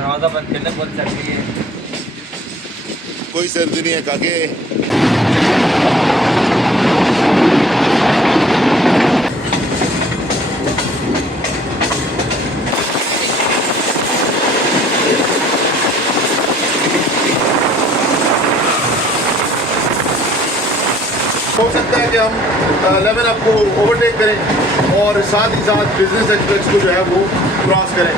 दरवाजा बंद करने बहुत सर्दी है। कोई सर्दी नहीं है काके। हो सकता है कि हम 11 अप को ओवरटेक करें और साथ ही साथ बिजनेस एक्सप्रेस को जो है वो क्रॉस करें।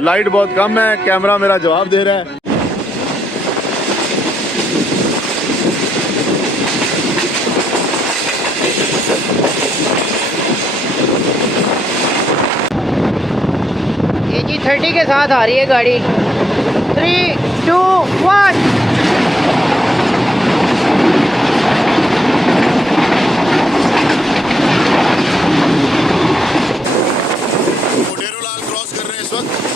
लाइट बहुत कम है, कैमरा मेरा जवाब दे रहा है। ये जी 30 के साथ आ रही है गाड़ी। 3, 2, 1। डेरोलाल क्रॉस कर रहे हैं इस वक्त।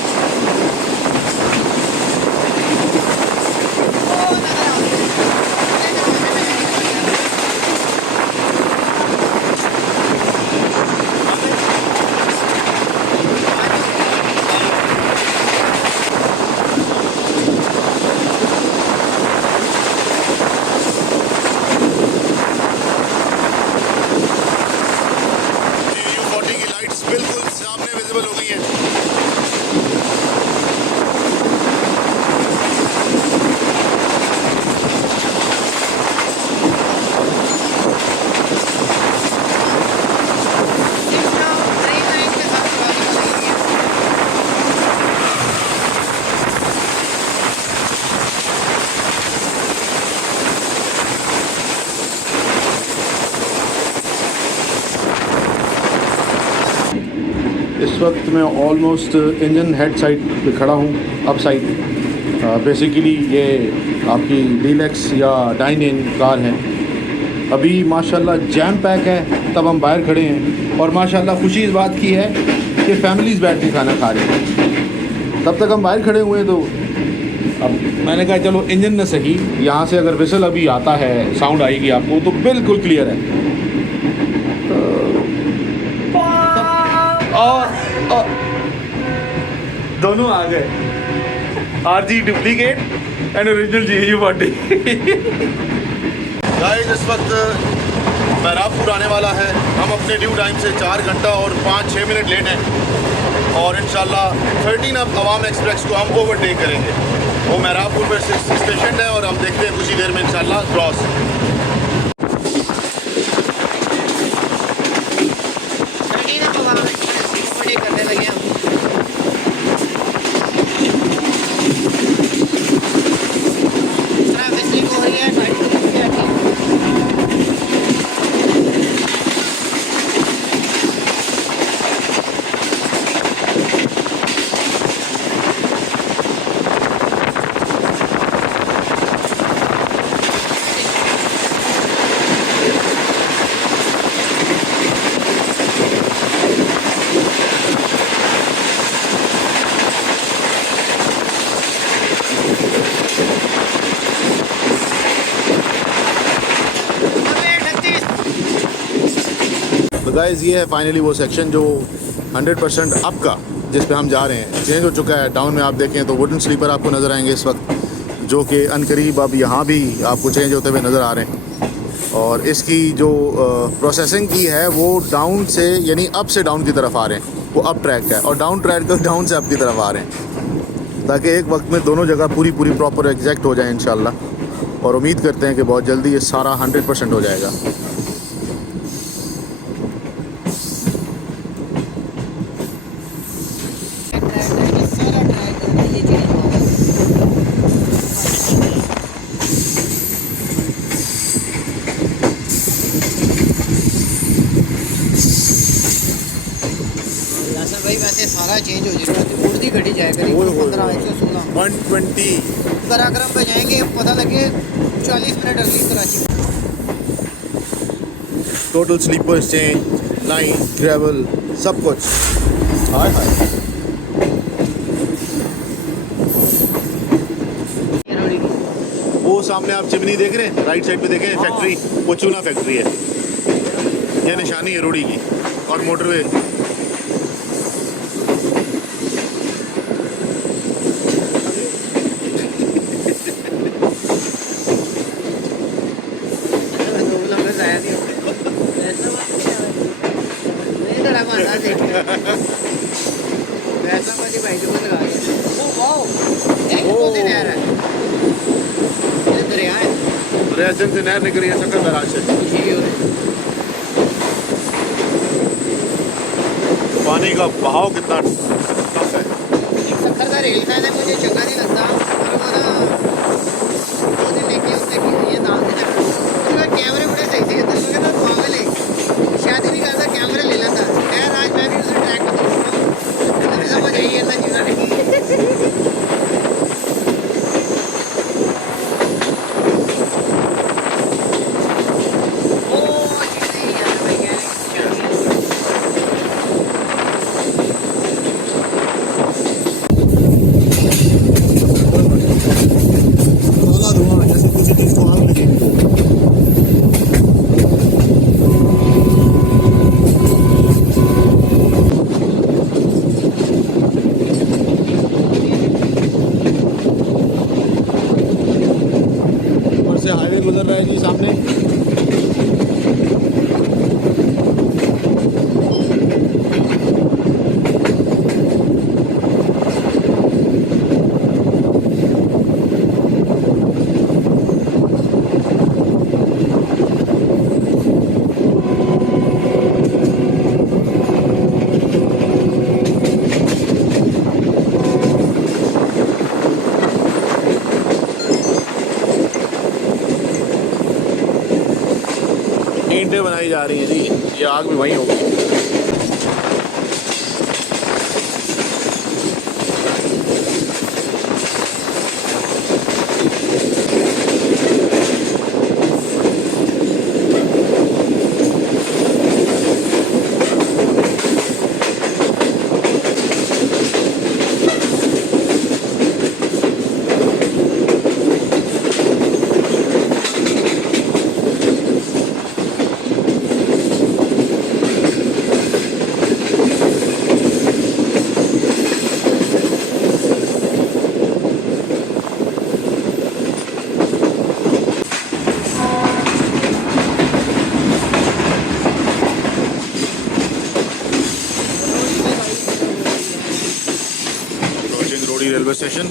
U40 की लाइट्स बिल्कुल सामने विजिबल हो गई हैं। इस वक्त मैं ऑलमोस्ट इंजन हेड साइड पे खड़ा हूँ, अप साइड। बेसिकली ये आपकी डीलक्स या डाइन इन कार है। अभी माशाल्लाह जैम पैक है, तब हम बाहर खड़े हैं और माशाल्लाह खुशी इस बात की है कि फैमिलीज़ बैठ के खाना खा रहे हैं। तब तक हम बाहर खड़े हुए हैं तो अब मैंने कहा चलो इंजन न सही, यहाँ से अगर विसल अभी आता है, साउंड आएगी आपको तो बिल्कुल क्लियर है। और दोनों आ गए, RG duplicate and original G U40। Guys इस वक्त मैरापुर आने वाला है। हम अपने ड्यू टाइम से 4 घंटा और 5-6 मिनट लेट हैं और इंशाल्लाह 13 अब अवाम एक्सप्रेस को हम ओवरटेक करेंगे। वो मैरापुर पर स्टेशन है और हम देखते हैं कुछ ही देर में इंशाल्लाह क्रॉस। करने लगे हम। हो रही है गाड़ी तो गाइस ये है फाइनली वो सेक्शन जो 100% अप का, जिस पे हम जा रहे हैं, चेंज हो चुका है। डाउन में आप देखें तो वुडन स्लीपर आपको नज़र आएंगे इस वक्त, जो कि अनकरीब अब यहाँ भी आपको चेंज होते हुए नज़र आ रहे हैं। और इसकी जो प्रोसेसिंग की है वो डाउन से यानी अप से डाउन की तरफ आ रहे हैं। वो अप ट्रैक है और डाउन ट्रैक का डाउन से अप की तरफ आ रहे हैं, ताकि एक वक्त में दोनों जगह पूरी प्रॉपर एग्जैक्ट हो जाए इंशाल्लाह। और उम्मीद करते हैं कि बहुत जल्दी ये सारा 100% हो जाएगा। भाई वैसे सारा चेंज हो जाएगा तो उड़ती घटी जाएगा 15-116 120 कराक्रम पे जाएंगे, पता लगे 40 मिनट अगली Karachi. Total sleeper change, line, travel, सब कुछ। हाय हाय सामने आप चिमनी देख रहे हैं, राइट साइड पे देखें फैक्ट्री, वो चूना फैक्ट्री है। ये निशानी है रोड़ी की और मोटरवे। दरिया से नहर निकल रही है सकल बराज से। पानी का बहाव कितना टफ है। शक्कर का रेल शायद मुझे चंगा नहीं लगता, और वो ना 2 दिन लेके उसने ये दाम से चक्कर उसका कैमरे बड़े सही थे, तो मैं कहता पागल है शादी नहीं करता कैमरे ले लेता। खैर आज मैं भी उसे ट्रैक पर चलूँगा, समझ आई है ना चीज़ा नहीं। हाईवे गुजर रहा है जी सामने। ईंटें बनाई जा रही हैं जी, ये आग भी वहीं होगी। Railway station.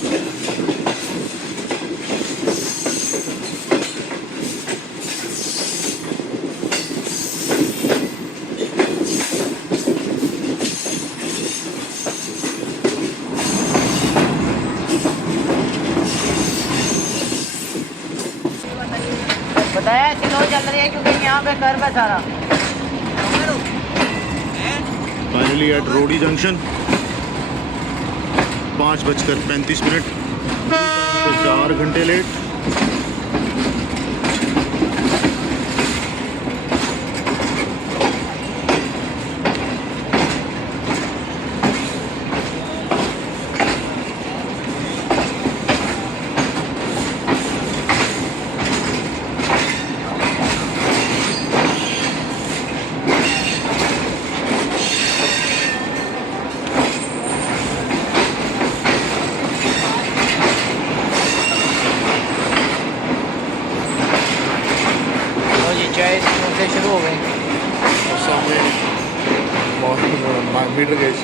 बताया स्लो चल रही है क्योंकि यहाँ पे कर्व है सारा। फाइनली एट रोडी जंक्शन 5:35 से 4 घंटे लेट। चाय से शुरू हो गई। सामने metre gauge.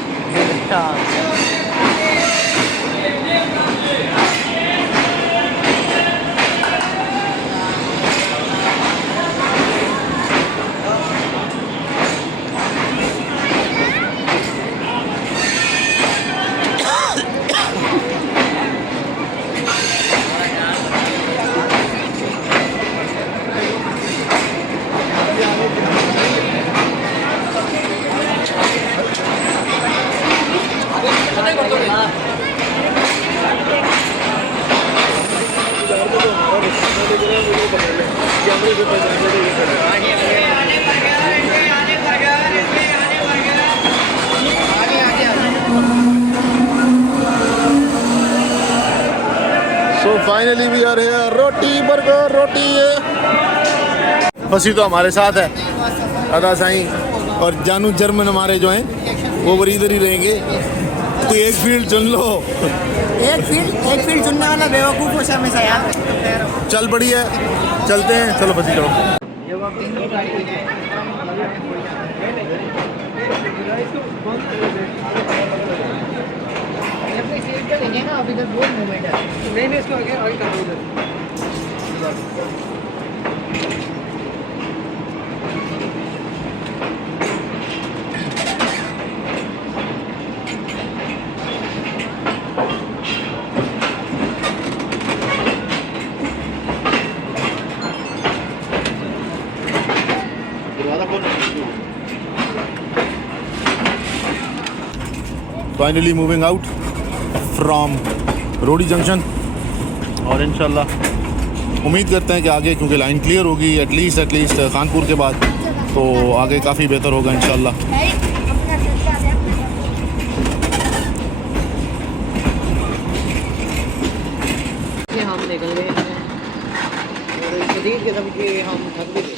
So finally we are here, रोटी बर्गर रोटी है। फसी तो हमारे साथ है अदा साई और जानू जर्मन हमारे जो हैं वो इधर ही रहेंगे। तो एक फील्ड चुन लो। एक फील्ड चुनने वाला बेवकूफ़ हो हमेशा यार। चल पड़ी है, चलते हैं, चलो फसी चलो। अभी तक बहुत मूवमेंट है। नहीं इसको आगे आगे कर दो। Finally moving out from Rohri junction और इंशाल्लाह उम्मीद करते हैं कि आगे क्योंकि लाइन क्लियर होगी एटलीस्ट खानपुर के बाद, तो आगे काफ़ी बेहतर होगा इंशाल्लाह। हम निकल गए और शदीद किस्म के हम थक भी गए।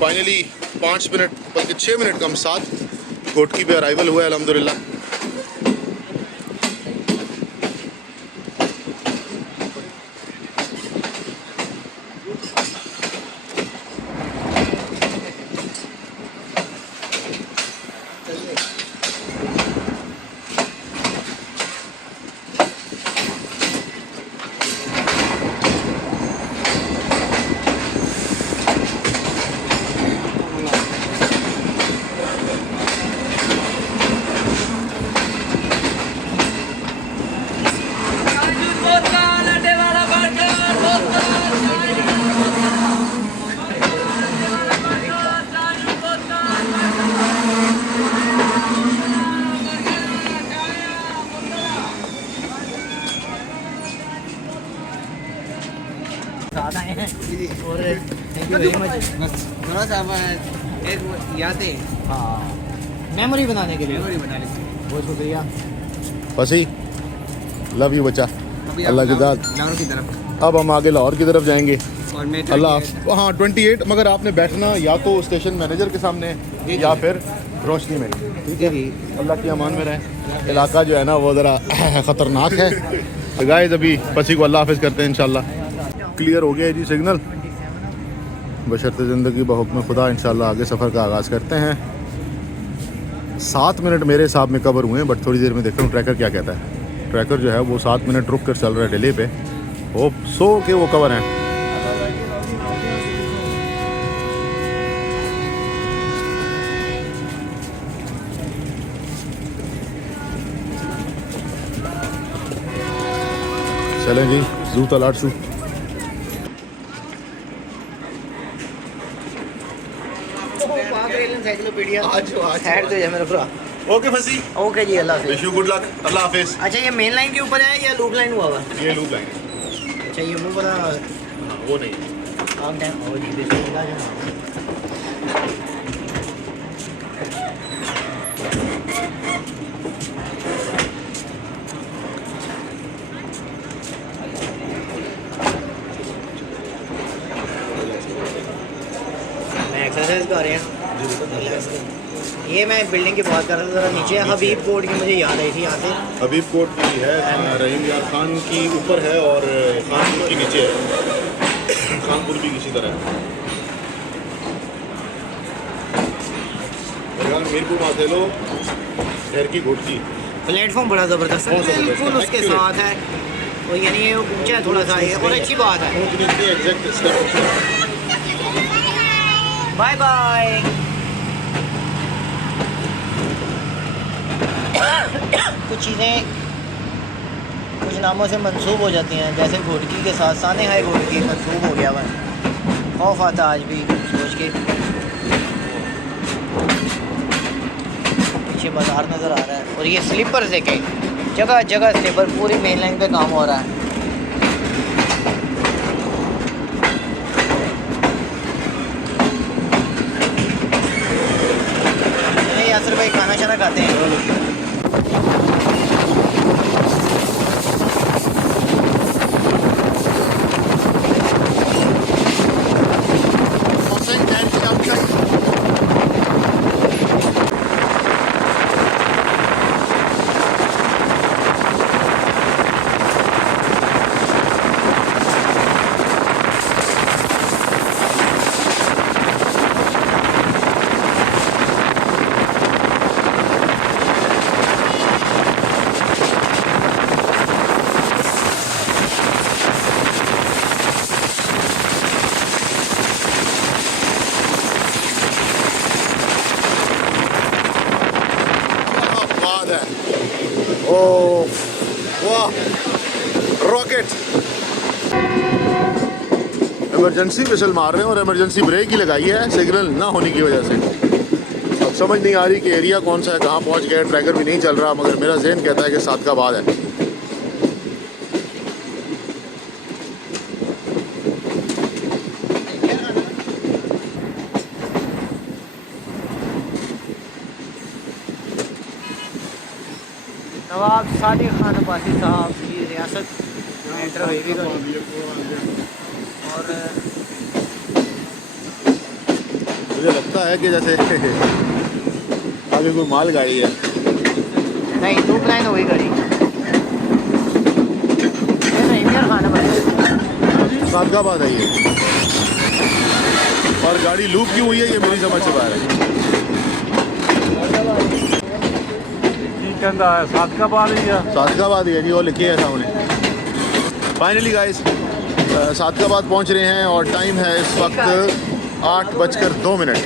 फाइनली 5 मिनट बल्कि 6 मिनट कम साथ घोटकी पे अराइवल हुआ है अल्हम्दुलिल्लाह। और थैंक यू वेरी मच। थोड़ा सा एक याद है, हाँ, मेमोरी बनाने के लिए, बहुत शुक्रिया। फसी लव यू बच्चा, अल्लाह की दाद। लाहौर की तरफ अब हम आगे लाहौर की तरफ जाएंगे। और मैं अल्लाह, हाँ 28, मगर आपने बैठना या तो स्टेशन मैनेजर के सामने या फिर रोशनी में, ठीक है? अल्लाह की अमान में रहे। इलाका जो है ना वो ज़रा ख़तरनाक है। तो गाइस अभी फसी को अल्लाह हाफ़िज़ करते हैं इंशाल्लाह। क्लियर हो गया है जी सिग्नल, बशर्ते ज़िंदगी बहुक्म खुदा इंशाल्लाह आगे सफ़र का आगाज़ करते हैं। 7 मिनट मेरे हिसाब में कवर हुए हैं, बट थोड़ी देर में देखता हूँ ट्रैकर क्या कहता है। ट्रैकर जो है वो 7 मिनट रुक कर चल रहा है डिले पे। होप सो के वो कवर हैं। चलें जी, जू तलाट शू। ओके फंसी। ओके जी, अल्लाह हाफिज़। विश यू गुड लक, अल्लाह हाफिज। अच्छा, ये मेन लाइन के ऊपर है या लूप लाइन हुआ हुआ? ये लूप लाइन। अच्छा, ये मुँह बड़ा वो नहीं। आप टाइम और जी बिस्मिल्लाह जो एक्सरसाइज कर रहे हैं। ये मैं बिल्डिंग की बात कर रहा था, ज़रा नीचे हबीब कोर्ट की मुझे याद आई थी यहाँ से। हबीब कोर्ट की है, रहीम यार खान की ऊपर है और खानपुर की नीचे है। खानपुर भी किसी तरह है। मीरपुर माथेलो शहर की घुटकी। प्लेटफॉर्म बड़ा ज़बरदस्त है, बिल्कुल उसके साथ है। और यानी ये ऊंचा है थोड़ा सा, ये और अच्छी बात है। Bye bye. कुछ चीज़ें कुछ नामों से मंसूब हो जाती हैं, जैसे घोटकी के साथ साने हाय घोटकी मंसूब हो गया हुआ है। खौफ आता आज भी सोच के। पीछे बाजार नज़र आ रहा है और ये स्लीपर देखें, जगह जगह स्लीपर, पूरी मेन लाइन पे काम हो रहा है। यासर भाई खाना शाना खाते हैं। रॉकेट इमरजेंसी विसल मार रहे हैं और इमरजेंसी ब्रेक ही लगाई है सिग्नल ना होने की वजह से। अब समझ नहीं आ रही कि एरिया कौन सा है, कहाँ पहुँच गया। ट्रैकर भी नहीं चल रहा, मगर मेरा ज़हन कहता है कि सादकाबाद है। नवाब सादिक खान अब्बासी साहब की रियासत एंटर हुई भी और मुझे लगता है कि जैसे आगे कोई माल गाड़ी है। नहीं, लूप लाइन हो गई गाड़ी। सादकाबाद है ये, और गाड़ी लूप क्यों हुई है ये मेरी समझ से बाहर है। सादकाबाद ही है। सादकाबाद ही है जी, वो लिखे है सामने। फाइनली गाइस सादकाबाद पहुंच रहे हैं और टाइम है इस वक्त 8:02।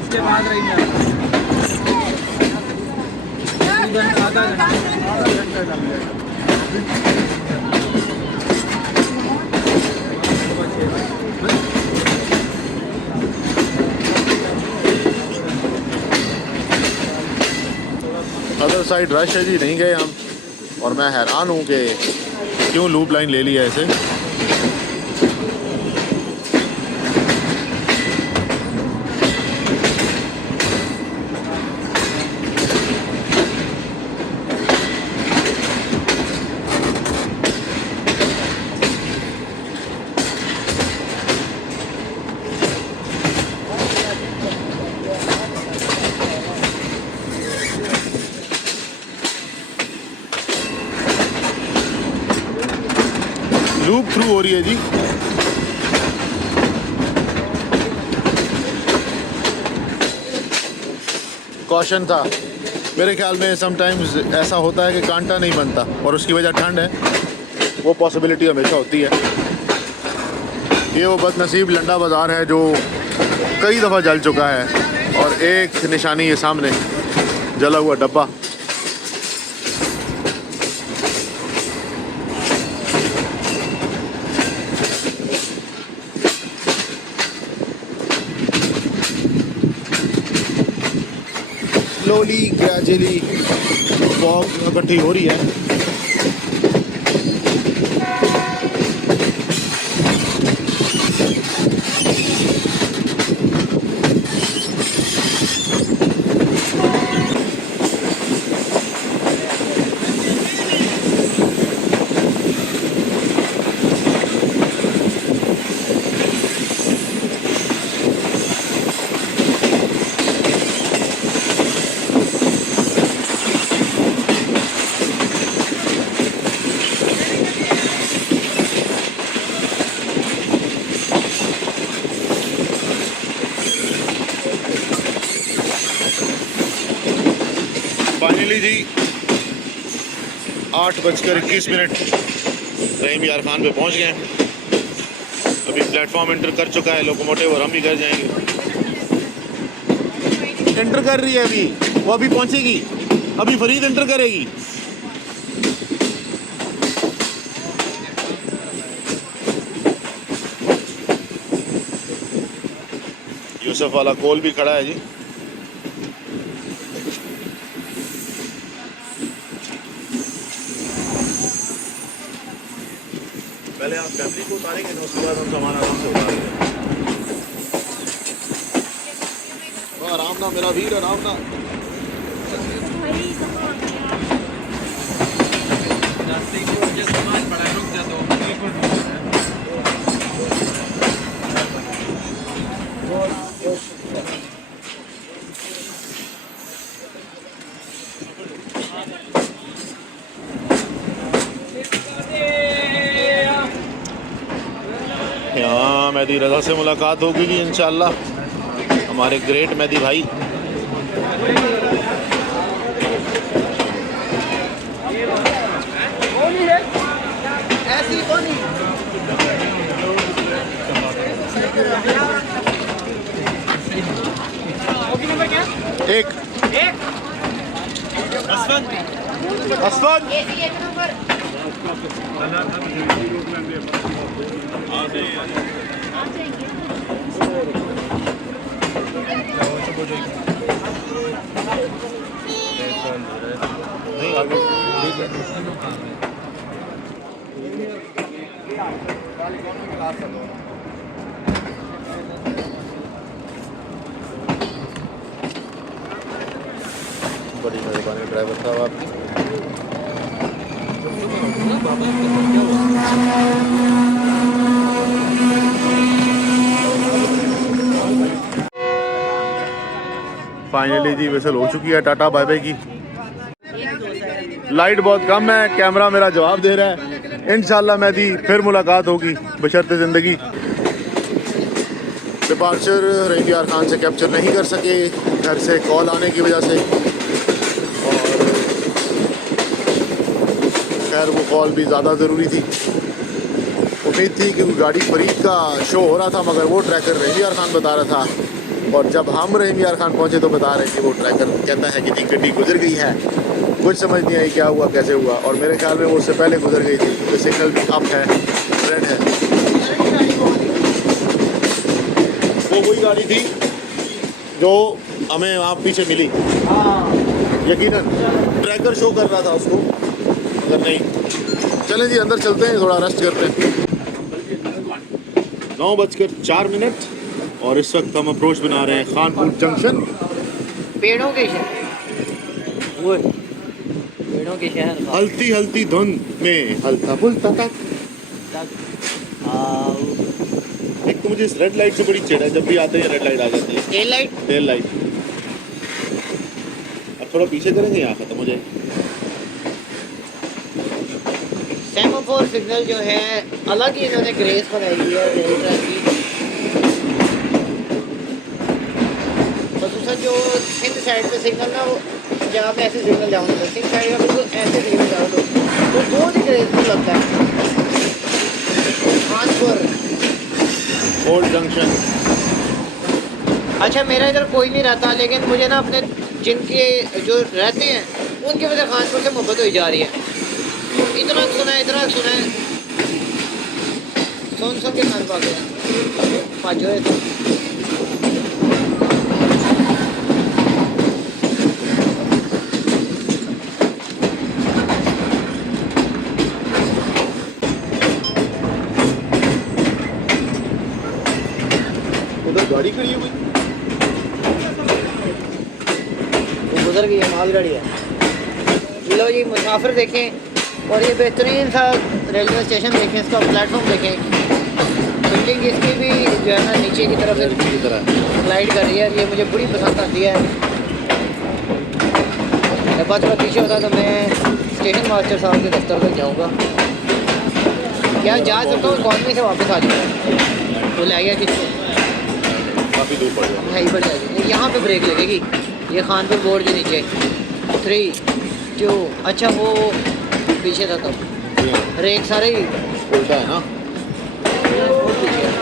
इसके बाद रही अदर साइड रश है जी, नहीं गए हम। और मैं हैरान हूँ कि क्यों लूप लाइन ले लिया ऐसे। लूप थ्रू हो रही है जी। कॉशन था। मेरे ख्याल में समटाइम्स ऐसा होता है कि कांटा नहीं बनता और उसकी वजह ठंड है, वो पॉसिबिलिटी हमेशा होती है। ये वो बदनसीब लंडा बाज़ार है जो कई दफ़ा जल चुका है और एक निशानी ये सामने जला हुआ डब्बा। स्लोली ग्रेजुअली फॉग इकट्ठी हो रही है। फाइनली जी 8:21 रहीम यार खान पे पहुंच गए। अभी प्लेटफॉर्म एंटर कर चुका है लोकोमोटिव और हम भी कर जाएंगे। एंटर कर रही है अभी, वो अभी पहुंचेगी, अभी फरीद एंटर करेगी। यूसुफ वाला कोल भी खड़ा है जी। पहले आप फैमिली को उतारेंगे ना, उसके बाद हम सामान आराम से उतारेंगे। आराम ना मेरा वीर, आराम ना। सामान पड़ा, रुक जा दो। यहाँ मेहदी रज़ा से मुलाकात होगी जी इंशाल्लाह, हमारे ग्रेट मेहदी भाई। ऐसी कौन एक असफन नहीं आगे बड़ी मेहरबानी ड्राइवर साहब आपकी। फाइनली जी विसल हो चुकी है टाटा बाय बाय की। लाइट बहुत कम है, कैमरा मेरा जवाब दे रहा है। इंशाल्लाह मेहदी फिर मुलाकात होगी बशर्ते ज़िंदगी। डिपार्चर रहीम यार खान से कैप्चर नहीं कर सके घर से कॉल आने की वजह से, और खैर वो कॉल भी ज़्यादा ज़रूरी थी। उम्मीद थी कि गाड़ी फरीद का शो हो रहा था मगर वो ट्रैकर रहीम यार खान बता रहा था, और जब हम रहीम यार खान पहुँचे तो बता रहे कि वो ट्रैकर कहता है कि गड्डी गुजर गई है। कुछ समझ नहीं आई क्या हुआ कैसे हुआ, और मेरे ख्याल में वो उससे पहले गुजर गई थी। तो सिग्नल भी अप है, रेड है। वो वही गाड़ी थी जो हमें वहाँ पीछे मिली, यकीनन ट्रैकर शो कर रहा था उसको, मगर नहीं। चलें जी अंदर चलते हैं, थोड़ा रेस्ट करते हैं। 9:04 और इस वक्त हम अप्रोच बना रहे हैं खानपुर जंक्शन। पेड़ों के शहर, वो पेड़ों के शहर। हल्ती हल्ती धुंध में हल्का फुल्का तक। एक तो मुझे इस रेड लाइट से बड़ी चिढ़ है, जब भी आते हैं रेड लाइट आ जाती है। Tail light, tail light. अब थोड़ा पीछे करेंगे, यहाँ खत्म हो जाएगी। सेमाफोर सिग्नल जो है अलग ही इन्होंने ग्रेस बनाई हुई है रेलवे की। खसूसन जो सिंध साइड पे सिग्नल ना, वो जहाँ पे ऐसे सिग्नल जाऊँ तो सिंह साइड का बिल्कुल ऐसे सिग्नल जाओ तो बहुत ही ग्रेसफुल लगता है। Khanpur old junction. अच्छा, मेरा इधर कोई नहीं रहता, लेकिन मुझे ना अपने जिनके जो रहते हैं उनकी वजह से खानपुर से मोहब्बत हुई जा रही है। इतना सुना है, इतना सुना है, सुन के कान पा गया पाँच। उधर गाड़ी खड़ी है कोई, वो गुजर गई है, मालगाड़ी है। लो जी, मुसाफिर देखें और ये बेहतरीन सा रेलवे स्टेशन देखें, इसका प्लेटफॉर्म देखें। बिल्डिंग इसकी भी जो है ना नीचे की तरफ की तरह स्लाइड कर रही है। ये मुझे बड़ी पसंद आती है। बस मैं पीछे होता तो मैं स्टेशन मास्टर साहब के दफ्तर तक जाऊँगा। क्या जा सकता हूँ, इकॉनमी से वापस आ जाऊँगा। वो ले गया किसको, काफ़ी दूर पड़ जाएगा। यहीं पर जाएगी। यहाँ पे ब्रेक लगेगी, ये खानपुर बोर्ड के नीचे। 3 2 अच्छा वो पीछे था तब, रेक सारे ही उल्टा है ना। बहुत पीछे है।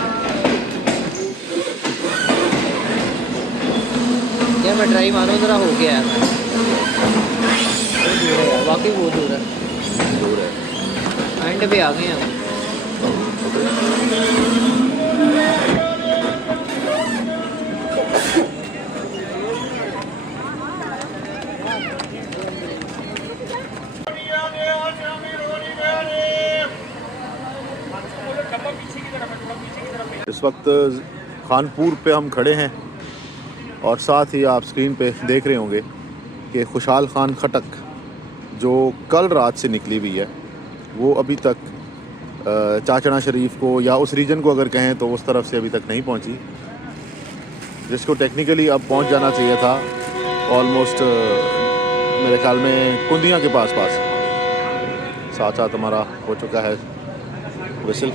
क्या मैं ट्राई मारूँ ज़रा, हो गया यार, वाकई बहुत दूर है। दूर है। एंड पे आ गए हैं हम। इस वक्त खानपुर पे हम खड़े हैं और साथ ही आप स्क्रीन पे देख रहे होंगे कि खुशहाल खान खटक जो कल रात से निकली हुई है वो अभी तक चाचड़ा शरीफ को या उस रीजन को अगर कहें तो उस तरफ से अभी तक नहीं पहुंची, जिसको टेक्निकली अब पहुंच जाना चाहिए था ऑलमोस्ट मेरे ख्याल में कुंदियाँ के पास। साथ साथ हमारा हो चुका है विसल।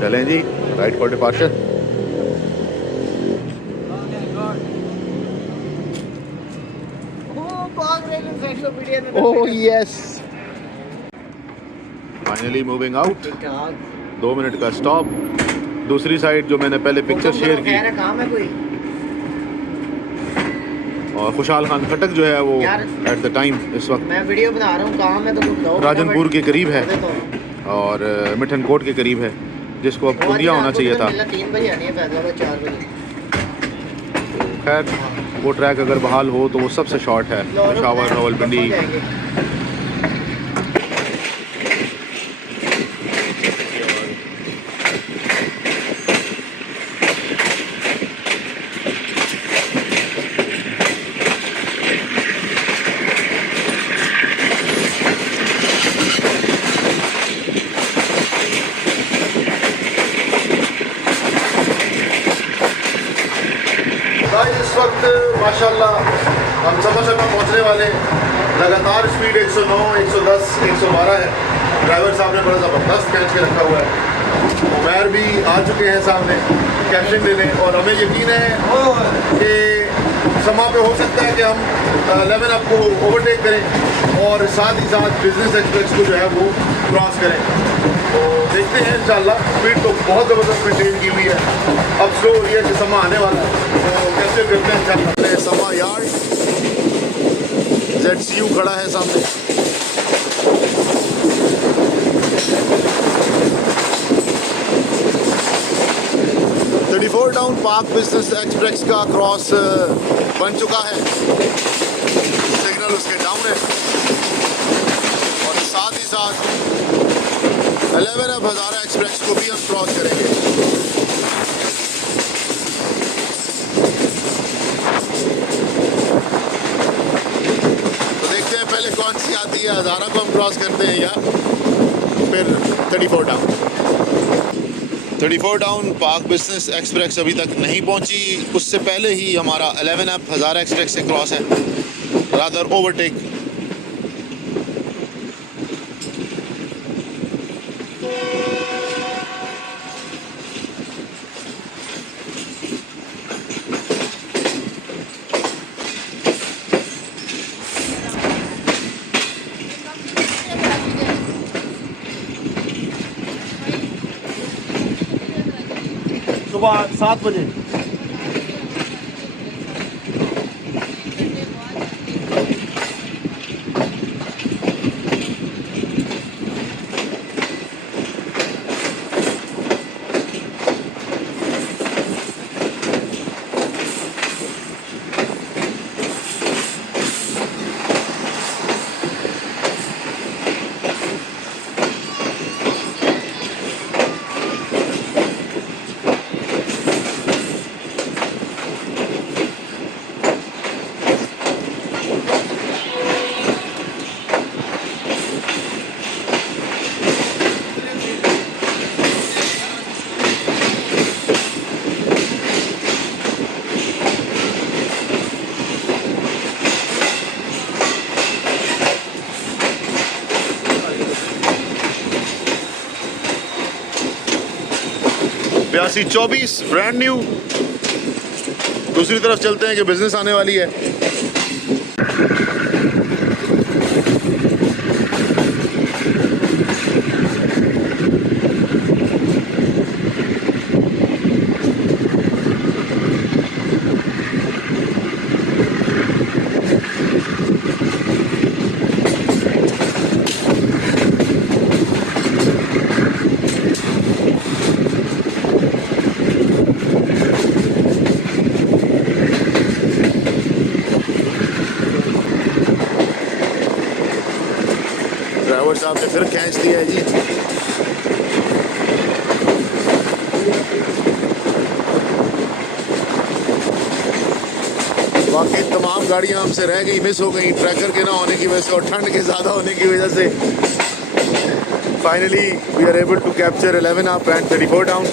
चलें जी, right for departure. Oh yes, finally moving out. 2 minute का स्टॉप। दूसरी साइड जो मैंने पहले पिक्चर शेयर की, काम है कोई। और खुशहाल खान खटक जो है वो एट द टाइम इस वक्त मैं वीडियो बना रहा हूँ, काम है तो राजनपुर के करीब है और मिठनकोट के करीब है, जिसको अब कुंदिया होना चाहिए था। 3 बजे आनी है, फैसलाबाद 4 बजे। खैर वो ट्रैक अगर बहाल हो तो वो सबसे शॉर्ट है, पेशावर रावलपिंडी। इस वक्त माशाल्लाह हम समर में पहुंचने वाले। लगातार स्पीड 109, 110, 112 है। ड्राइवर साहब ने बड़ा ज़बरदस्त कैच के रखा हुआ है। उमैर भी आ चुके हैं सामने कैप्टन देने, और हमें यकीन है कि समा पे हो सकता है कि हम 11 अप को ओवरटेक करें और साथ ही साथ बिजनेस एक्सप्रेस को जो है वो क्रॉस करें। तो देखते हैं इंशाल्लाह। स्पीड तो बहुत ज़बरदस्त मेंटेन की हुई है। अब स्लो हो रही है कि समा आने वाला है, तो कैसे करते हैं इंशाल्लाह। समा यार्ड ZCU खड़ा है सामने। डाउन पार्क बिजनेस एक्सप्रेस का क्रॉस बन चुका है, सिग्नल उसके डाउन है, और साथ ही साथ 11 अब हज़ारा एक्सप्रेस को भी हम क्रॉस करेंगे। तो देखते हैं पहले कौन सी आती है, हज़ारा को हम क्रॉस करते हैं या फिर 34 down. 34 down park business express अभी तक नहीं पहुंची, उससे पहले ही हमारा 11 अप हज़ारा एक्सप्रेस से क्रॉस है, रादर ओवरटेक। सुबह 7 बजे। बयासी 24 ब्रांड न्यू। दूसरी तरफ चलते हैं कि बिजनेस आने वाली है। ड्राइवर साहब ने फिर खींच दिया है जी। बाकी तमाम गाड़ियां हमसे रह गई, मिस हो गई ट्रैकर के ना होने की वजह से और ठंड के ज़्यादा होने की वजह से। Finally we are able to capture 11 up and 34 down.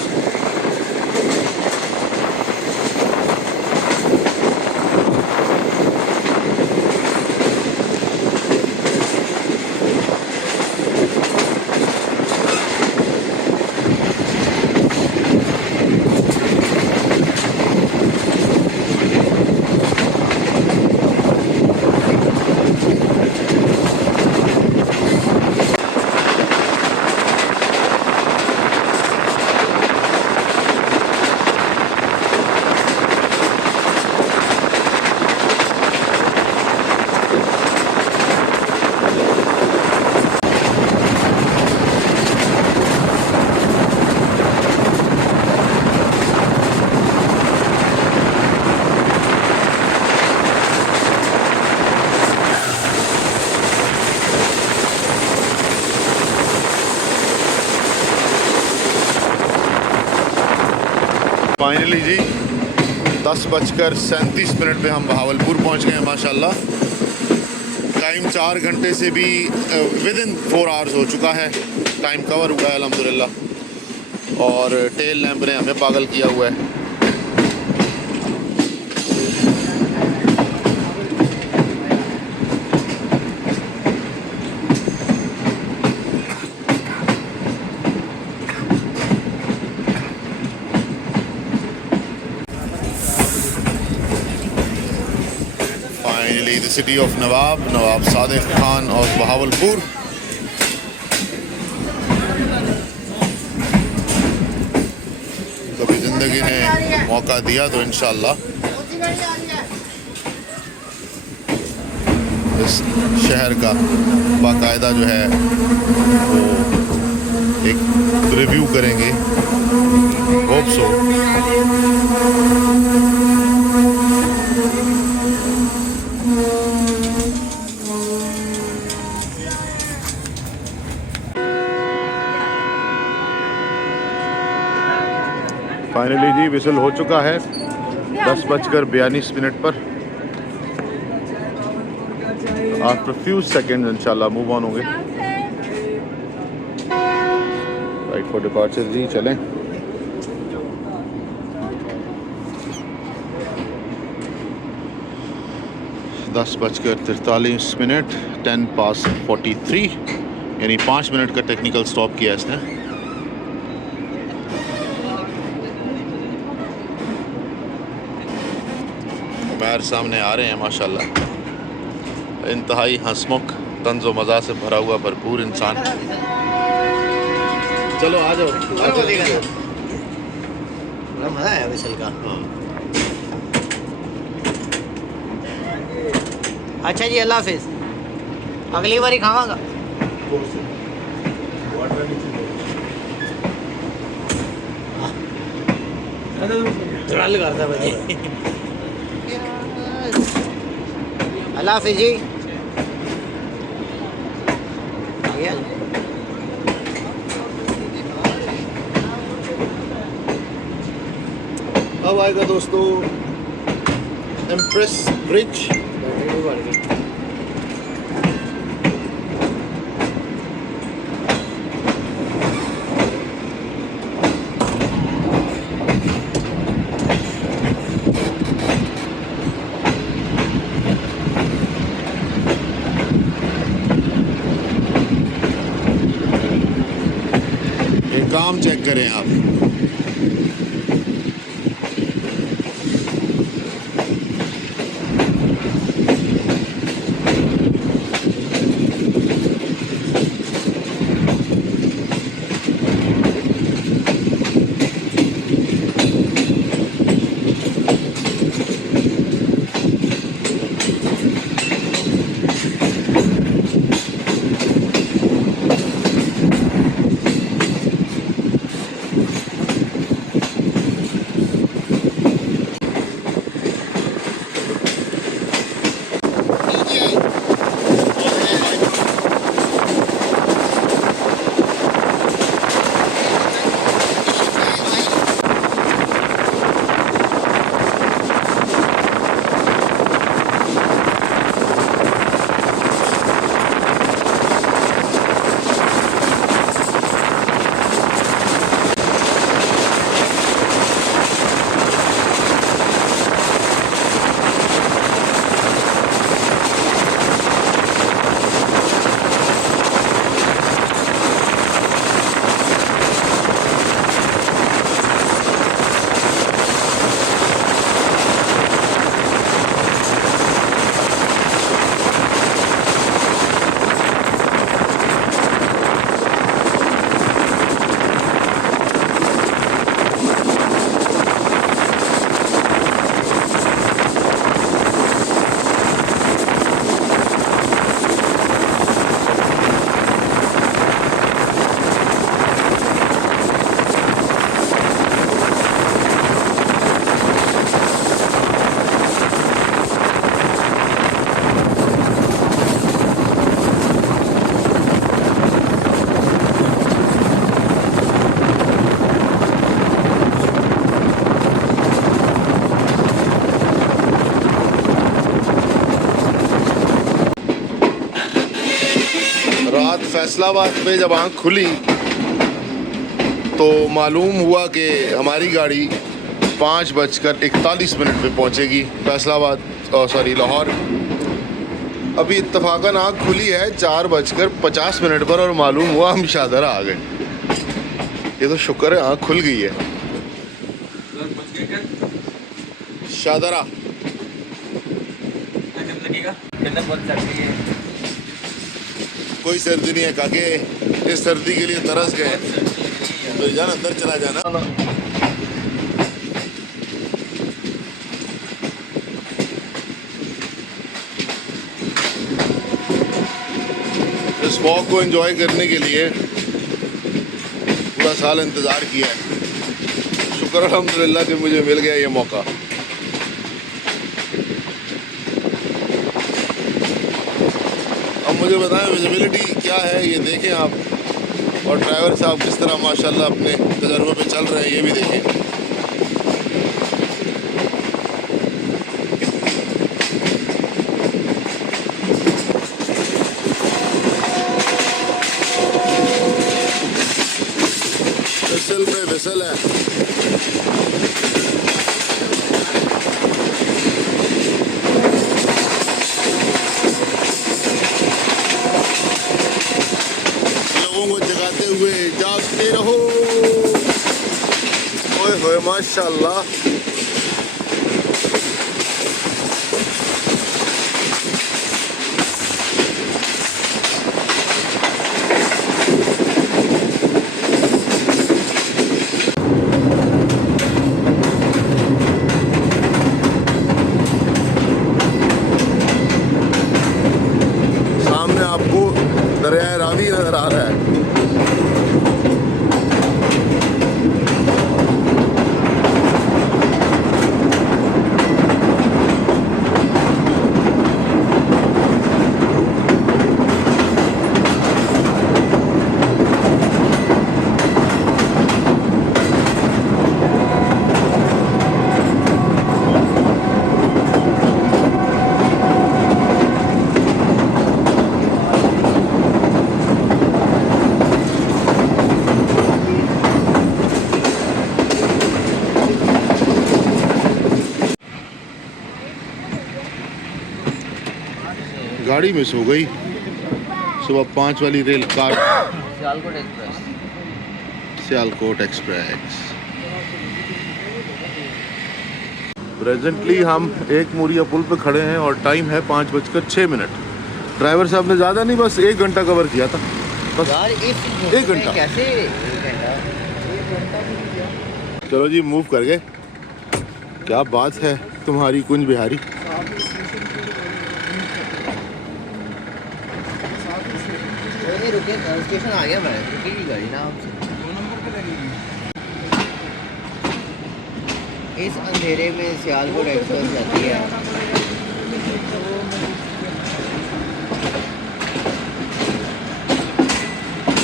Finally जी 10:37 पे हम बहावलपुर पहुंच गए हैं माशाल्लाह। टाइम 4 घंटे से भी विद इन 4 आवर्स हो चुका है। टाइम कवर हुआ है अल्हम्दुलिल्लाह। और टेल लैंप ने हमें पागल किया हुआ है। The city of नवाब सादिक खान और बहावलपुर। कभी ज़िंदगी ने मौका दिया तो इंशाल्लाह इस शहर का बाकायदा जो है वो एक रिव्यू करेंगे। Hope so. फाइनली जी विसल हो चुका है 10:42 पर। आफ्टर फ्यू सेकेंड इंशाल्लाह मूव ऑन होंगे। राइट फॉर डिपार्चर जी चलें। दस बजकर 43 10:43 यानी 5 मिनट का टेक्निकल स्टॉप किया इसने। उमैर सामने आ रहे हैं माशाल्लाह। इंतहाई हंसमुख तंज़ो मज़ा से भरा हुआ भरपूर इंसान। चलो आ जाओ। बड़ा मज़ा आया विसल का। अच्छा जी, अल्लाह हाफिज़, अगली बारी खावांगा। ट्रल करता बजे। अल्लाह हाफिज़ जी। आ गया। अब आएगा दोस्तों एम्प्रेस ब्रिज। ये काम चेक करें आप। रात फैसलाबाद पे जब आँख खुली तो मालूम हुआ कि हमारी गाड़ी 5:41 पे पहुंचेगी फैसलाबाद, लाहौर। अभी इत्तफाकन आँख खुली है 4:50 पर और मालूम हुआ हम शाहदरा आ गए। ये तो शुक्र है आँख खुल गई है। शाहदरा कोई सर्दी नहीं है काके, इस सर्दी के लिए तरस गए। तो जाना अंदर चला जाना। इस वॉक को एंजॉय करने के लिए पूरा साल इंतज़ार किया है। शुक्र अल्हम्दुलिल्लाह कि मुझे मिल गया ये मौका। अब मुझे बताएं विजिबिलिटी क्या है, ये देखें आप, और ड्राइवर साहब किस तरह माशाल्लाह अपने तजर्बे पे चल रहे हैं ये भी देखें। विसल पे विसल है। को जगाते हुए जागते रहो। ओए होए माशाल्लाह। गाड़ी मिस हो गई सुबह 5 वाली rail car Sialkot express. Sialkot express. Presently हम एक मुरिया पुल पे खड़े हैं और टाइम है 5:06। ड्राइवर साहब ने ज़्यादा नहीं, बस 1 घंटा कवर किया था बस। यार इस 1 घंटा कैसे चलो जी मूव कर गए। क्या बात है तुम्हारी कुंज बिहारी। नहीं रुके, स्टेशन आ गया मैं, रुकेगी गाड़ी ना आपसे। इस अंधेरे में सियालकोट एक्सप्रेस जाती है।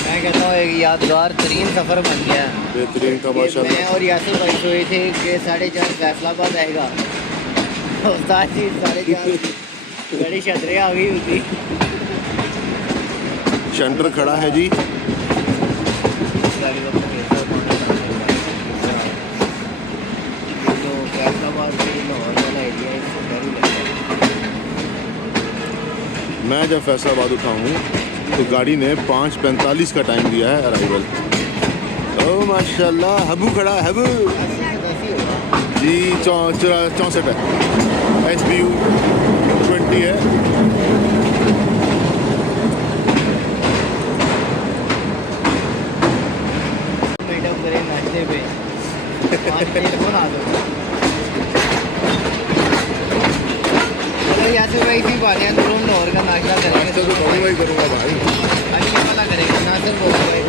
मैं कहता हूँ एक यादगार तरीन सफ़र बन गया है। बेहतरीन था माशाल्लाह। मैं और यासिर भाई सोए थे कि 4:30 फैसलाबाद आएगा, उस्ताद जी 4:30 बड़ी शतरे आ गई होती। शंटर खड़ा है जी। जो फैसलाबाद से लाहौर वाला एरिया है, इससे डर ही लगता है। मैं जब फैसलाबाद उठा हूँ तो गाड़ी ने 5:45 का टाइम दिया है अराइवल। ओ माशाल्लाह, हबू खड़ा है हबू जी। 64 है, HBU 20 है। मैडम करे नाश्ते पे 5 टेलीफोन आ गए। चलो यासिर भाई इसी बात है, तुम लाहौर का नाश्ता करेंगे तो करूँगा ही करूँगा भाई। अभी क्या पता करेंगे ना सिर्फ होगा भाई।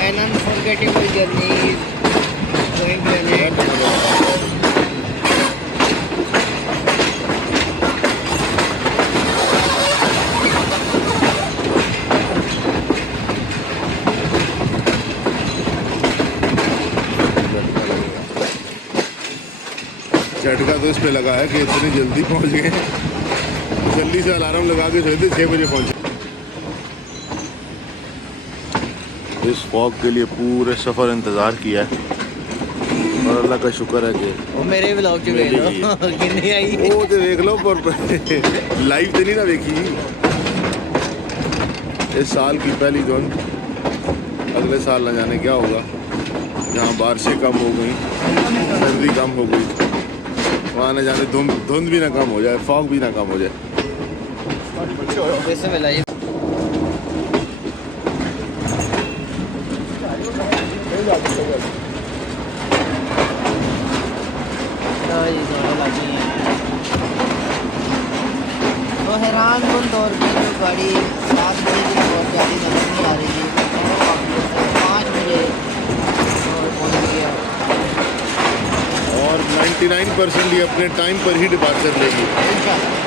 An unforgettable journey is going to an end. झटका तो इस पे लगा है कि इतनी जल्दी पहुंच गए। जल्दी से अलार्म लगा के सोए थे, 6 बजे पहुंचे। इस फॉग के लिए पूरे सफ़र इंतज़ार किया है और अल्लाह का शुक्र है कि वो मेरे व्लॉग च वेख लो कितनी आई। वो तो देख लो पर लाइव तो नहीं ना देखी। इस साल की पहली धुंध, अगले साल न जाने क्या होगा। जहाँ बारिशें कम हो गई, सर्दी कम हो गई, वहाँ न जाने धुंध भी ना कम हो जाए, फॉग भी ना कम हो जाए। वैसे मिला तो हैरान कुन तौर पे जो गाड़ी 7 बजे की बहुत ज़्यादा नजर नहीं आ रही थी, 5 बजे और पहुँच गया। और 99% ये अपने टाइम पर ही डिपार्चर लेगी। इंशाल्लाह।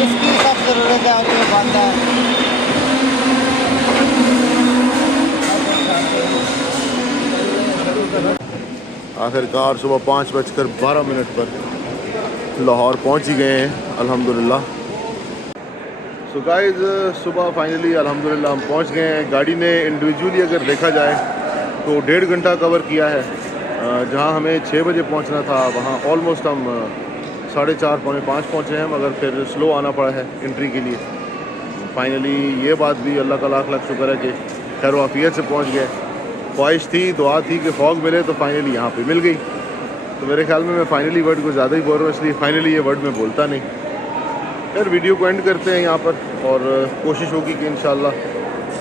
इसकी सब ज़रूरत है और ये बंद है। आखिरकार सुबह 5:12 पर लाहौर पहुंच ही गए हैं अल्हम्दुलिल्लाह। सो गाइस, सुबह फाइनली अल्हम्दुलिल्लाह हम पहुंच गए हैं। गाड़ी ने इंडिविजुअली अगर देखा जाए तो 1.5 घंटा कवर किया है। जहां हमें 6 बजे पहुंचना था वहां ऑलमोस्ट हम 4:30 पौने 5 पहुँचे हैं, मगर फिर स्लो आना पड़ा है एंट्री के लिए। फाइनली ये बात भी अल्लाह का लाख लाख शुक्र है कि खैर वाफियत से पहुँच गए। ख्वाहिश थी, दुआ थी कि फ़ॉग मिले, तो फाइनली यहाँ पे मिल गई। तो मेरे ख्याल में मैं फाइनली वर्ड को ज़्यादा ही बोल रहा हूँ, इसलिए फाइनली ये वर्ड मैं बोलता नहीं। फिर वीडियो को एंड करते हैं यहाँ पर और कोशिश होगी कि इंशाल्लाह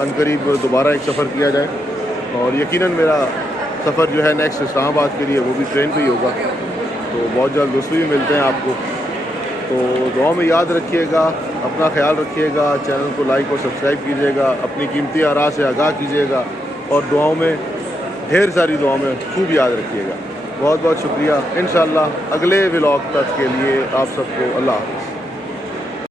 अनकरीब दोबारा एक सफ़र किया जाए। और यकीनन मेरा सफ़र जो है नेक्स्ट इस्लामाबाद के लिए वो भी ट्रेन पे ही होगा। तो बहुत जल्द उसमें भी मिलते हैं आपको। तो दुआ में याद रखिएगा, अपना ख्याल रखिएगा, चैनल को लाइक और सब्सक्राइब कीजिएगा, अपनी कीमती आरा से आगाह कीजिएगा और दुआओं में ढेर सारी दुआ में खूब याद रखिएगा। बहुत बहुत शुक्रिया। इंशाल्लाह अगले व्लॉग तक के लिए आप सबको अल्लाह।